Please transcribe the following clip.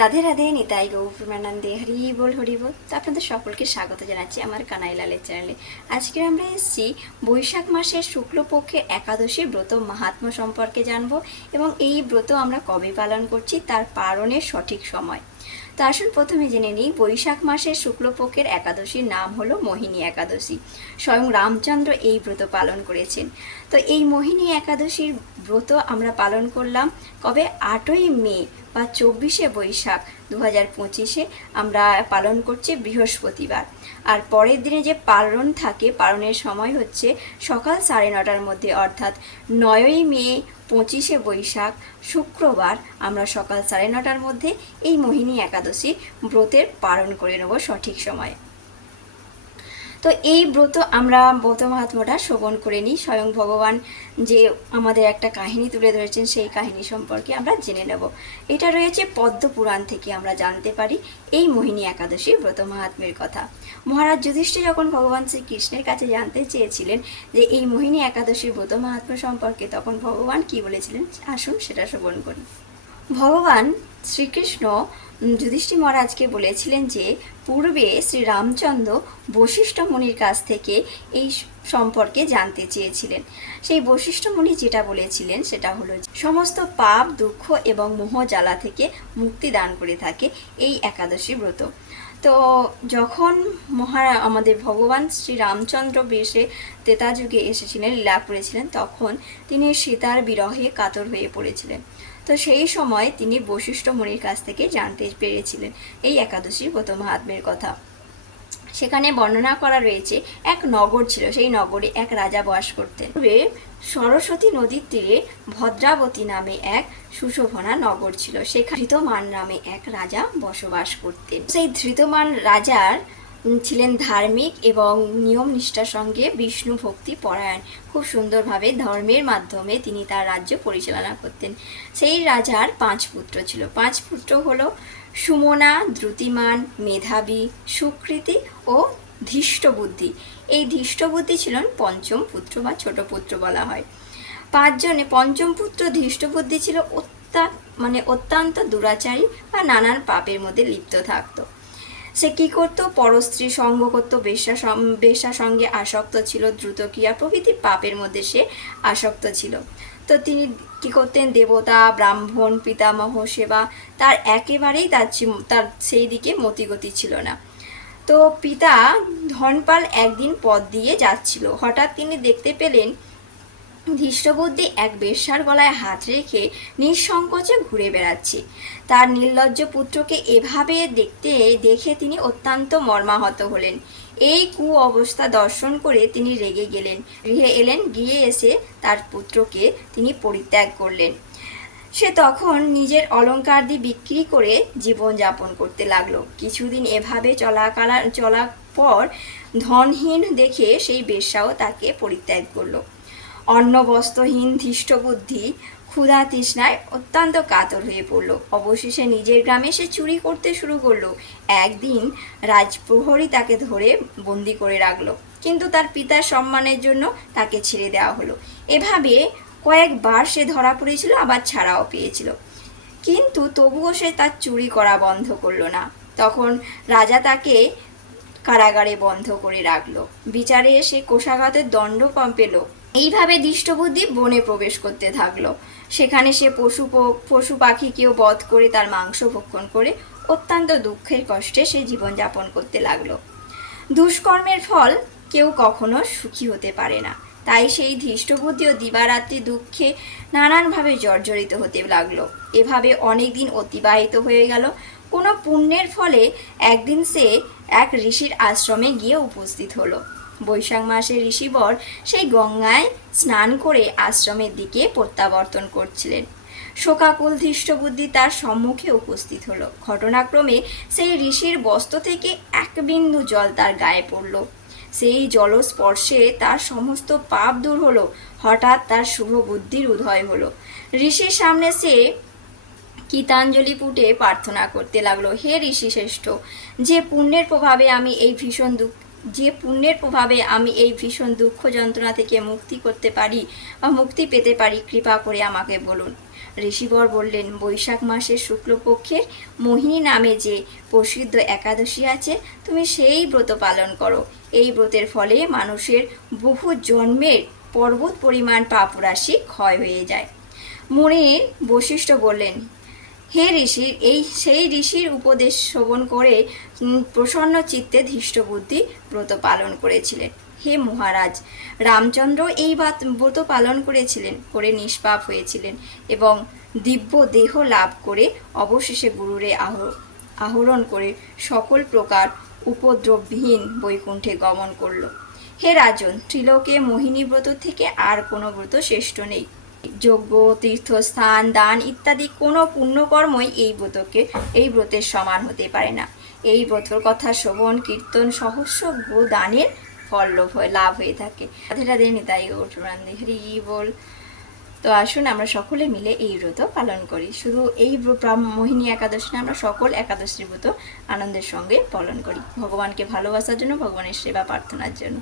রাধে রাধে, নিতাই গৌর প্রেমানন্দে, হরি বল হরি বল। তো আপনাদের সকলকে স্বাগত জানাচ্ছি আমার কানাই লালের চ্যানেলে। আজকে আমরা এসেছি বৈশাখ মাসের শুক্লপক্ষের একাদশী ব্রত মাহাত্ম্য সম্পর্কে জানবো এবং এই ব্রত আমরা কবে পালন করছি তার পালনের সঠিক সময়। তো আসুন প্রথমে জেনে নিই, বৈশাখ মাসের শুক্লপক্ষের একাদশীর নাম হলো মোহিনী একাদশী। স্বয়ং রামচন্দ্র এই ব্রত পালন করেছেন। তো এই মোহিনী একাদশীর ব্রত আমরা পালন করলাম কবে? 8ই মে বা 24শে বৈশাখ 2025 আমরা পালন করছি বৃহস্পতিবার। আর পরের দিনে যে পালন থাকে, পালনের সময় হচ্ছে সকাল 9:30টার মধ্যে, অর্থাৎ 9ই মে 25শে বৈশাখ শুক্রবার আমরা সকাল 9:30টার মধ্যে এই মোহিনী একাদশী ব্রতের পালন করে নেব সঠিক সময়ে। তো এই ব্রত আমরা ব্রত মাহাত্ম্যটা শ্রবণ করে নিই। স্বয়ং ভগবান যে আমাদের একটা কাহিনী তুলে ধরেছেন, সেই কাহিনী সম্পর্কে আমরা জেনে নেব। এটা রয়েছে পদ্ম পুরাণ থেকে আমরা জানতে পারি এই মোহিনী একাদশী ব্রত মাহাত্ম্যের কথা। মহারাজ যুধিষ্ঠির যখন ভগবান শ্রীকৃষ্ণের কাছে জানতে চেয়েছিলেন যে এই মোহিনী একাদশীর ব্রত মাহাত্ম্য সম্পর্কে, তখন ভগবান কি বলেছিলেন আসুন সেটা শ্রবণ করি। ভগবান শ্রীকৃষ্ণ যুধিষ্ঠির মহারাজকে বলেছিলেন যে পূর্বে শ্রী রামচন্দ্র বশিষ্ঠ মুনির কাছ থেকে এই সম্পর্কে জানতে চেয়েছিলেন। সেই বশিষ্ঠ মুনি যেটা বলেছিলেন সেটা হলো, সমস্ত পাপ, দুঃখ এবং মোহ জ্বালা থেকে মুক্তি দান করে থাকে এই একাদশী ব্রত। তো যখন আমাদের ভগবান শ্রী রামচন্দ্র বেশে ত্রেতা যুগে এসেছিলেন, লীলা করেছিলেন, তখন তিনি সীতার বিরহে কাতর হয়ে পড়েছিলেন। তো সেই সময় তিনি বশিষ্ঠ মুনির কাছ থেকে জানতে পেরেছিলেন এই একাদশীর ব্রত মাহাত্ম্যের কথা। সেখানে বর্ণনা করা রয়েছে এক নগর ছিল, সেই নগরে এক রাজা বাস করতেন। সরস্বতী নদীর তীরে ভদ্রাবতী নামে এক সুশোভনা নগর ছিল। সেখানে ধৃতমান নামে এক রাজা বসবাস করতেন। সেই ধৃতমান রাজার ছিলেন ধার্মিক এবং নিয়ম নিষ্ঠার সঙ্গে বিষ্ণু ভক্তি পরায়ণ। খুব সুন্দরভাবে ধর্মের মাধ্যমে তিনি তার রাজ্য পরিচালনা করতেন। সেই রাজার 5 পুত্র ছিল। 5 পুত্র হলো সুমনা, দ্রুতিমান, মেধাবী, সুকৃতি ও ধৃষ্টবুদ্ধি। এই ধৃষ্টবুদ্ধি ছিলেন পঞ্চম পুত্র বা ছোট পুত্র বলা হয়। 5 জনে পঞ্চম পুত্র ধৃষ্টবুদ্ধি ছিল অত্যন্ত দুরাচারী বা নানান পাপের মধ্যে লিপ্ত থাকতো। সে কি করতো? পরস্ত্রী সঙ্গ করতো, বেশ্যার সঙ্গে আসক্ত ছিল, দ্রুতক্রিয়া প্রভৃতি পাপের মধ্যে সে আসক্ত ছিল। তো তিনি কি করতেন? দেবতা, ব্রাহ্মণ, পিতামহ সেবা তার একেবারেই তার সেই দিকে মতিগতি ছিল না। তো পিতা ধনপাল একদিন পথ দিয়ে যাচ্ছিল। হঠাৎ তিনি দেখতে পেলেন ধৃষ্টবুদ্ধি এক বেশ্যার গলায় হাত রেখে নিঃসংকোচে ঘুরে বেড়াচ্ছে। তার নির্লজ্জ পুত্রকে এভাবে দেখে তিনি অত্যন্ত মর্মাহত হলেন। এই কু অবস্থা দর্শন করে তিনি রেগে গেলেন। গৃহে এলেন, গিয়ে এসে তার পুত্রকে তিনি পরিত্যাগ করলেন। সে তখন নিজের অলংকার দিয়ে বিক্রি করে জীবনযাপন করতে লাগলো। কিছুদিন এভাবে চলার পর ধনহীন দেখে সেই বেশ্যাও তাকে পরিত্যাগ করলো। অন্নবস্ত্রহীন ধৃষ্টবুদ্ধি ক্ষুধা তৃষ্ণায় অত্যন্ত কাতর হয়ে পড়ল। অবশেষে নিজের গ্রামে সে চুরি করতে শুরু করলো। একদিন রাজপ্রহরী তাকে ধরে বন্দি করে রাখলো, কিন্তু তার পিতার সম্মানের জন্য তাকে ছেড়ে দেওয়া হলো। এভাবে কয়েকবার সে ধরা পড়েছিল, আবার ছাড়াও পেয়েছিল, কিন্তু তবুও সে তার চুরি করা বন্ধ করলো না। তখন রাজা তাকে কারাগারে বন্ধ করে রাখলো। বিচারে এসে কোষাঘাতের দণ্ড পেল। এইভাবে ধৃষ্টবুদ্ধি বনে প্রবেশ করতে থাকলো। সেখানে সে পশু পাখিকেও বধ করে তার মাংস ভক্ষণ করে অত্যন্ত দুঃখের কষ্টে সে জীবনযাপন করতে লাগলো। দুষ্কর্মের ফল কেউ কখনো সুখী হতে পারে না, তাই সেই ধৃষ্টবুদ্ধিও দিবারাত্রি দুঃখে নানানভাবে জর্জরিত হতে লাগলো। এভাবে অনেক দিন অতিবাহিত হয়ে গেল। কোনো পুণ্যের ফলে একদিন সে এক ঋষির আশ্রমে গিয়ে উপস্থিত হলো। বৈশাখ মাসে ঋষিবর সেই গঙ্গায় স্নান করে আশ্রমের দিকে প্রত্যাবর্তন করছিলেন। শোকাকুল ধৃষ্টবুদ্ধি তার সম্মুখে উপস্থিত হলো। ঘটনাক্রমে সেই ঋষির বস্ত্র থেকে এক বিন্দু জল তার গায়ে পড়ল। সেই জলস্পর্শে তার সমস্ত পাপ দূর হলো। হঠাৎ তার শুভ বুদ্ধির উদয় হলো। ঋষির সামনে সে গীতাঞ্জলি পুটে প্রার্থনা করতে লাগলো, হে ঋষি শ্রেষ্ঠ, যে পুণ্যের প্রভাবে আমি এই ভীষণ দুঃখ যন্ত্রণা থেকে মুক্তি পেতে পারি, কৃপা করে আমাকে বলুন। ঋষিবর বললেন, বৈশাখ মাসের শুক্লপক্ষের মোহিনী নামে যে প্রসিদ্ধ একাদশী আছে, তুমি সেই ব্রত পালন করো। এই ব্রতের ফলে মানুষের বহু জন্মের পর্বত পরিমাণ পাপরাশি ক্ষয় হয়ে যায়। মুনি বশিষ্ঠ বললেন, হে ঋষি, সেই ঋষির উপদেশ শ্রবণ করে প্রসন্ন চিত্তে ধৃষ্টবুদ্ধি ব্রত পালন করেছিলেন। হে মহারাজ, রামচন্দ্র এই ব্রত পালন করে নিষ্পাপ হয়েছিলেন এবং দিব্য দেহ লাভ করে অবশেষে গুরুরে আহরণ করে সকল প্রকার উপদ্রববিহীন বৈকুণ্ঠে গমন করল। হে রাজন, ত্রিলোকে মোহিনী ব্রত থেকে আর কোনো ব্রত শ্রেষ্ঠ নেই। যজ্ঞ, তীর্থস্থান, দান ইত্যাদি কোনো পুণ্যকর্মই এই ব্রতের সমান হতে পারে না। এই ব্রতর কথা শ্রবণ কীর্তন সহস্র গো দানের ফল লাভ হয়ে থাকে। রাধে রাধে, নিতাই গৌর প্রেমানন্দে, হরি বল। তো আসুন আমরা সকলে মিলে এই ব্রত পালন করি। শুধু এই মোহিনী একাদশী না, আমরা সকল একাদশীর ব্রত আনন্দের সঙ্গে পালন করি, ভগবানকে ভালোবাসার জন্য, ভগবানের সেবা প্রার্থনার জন্য।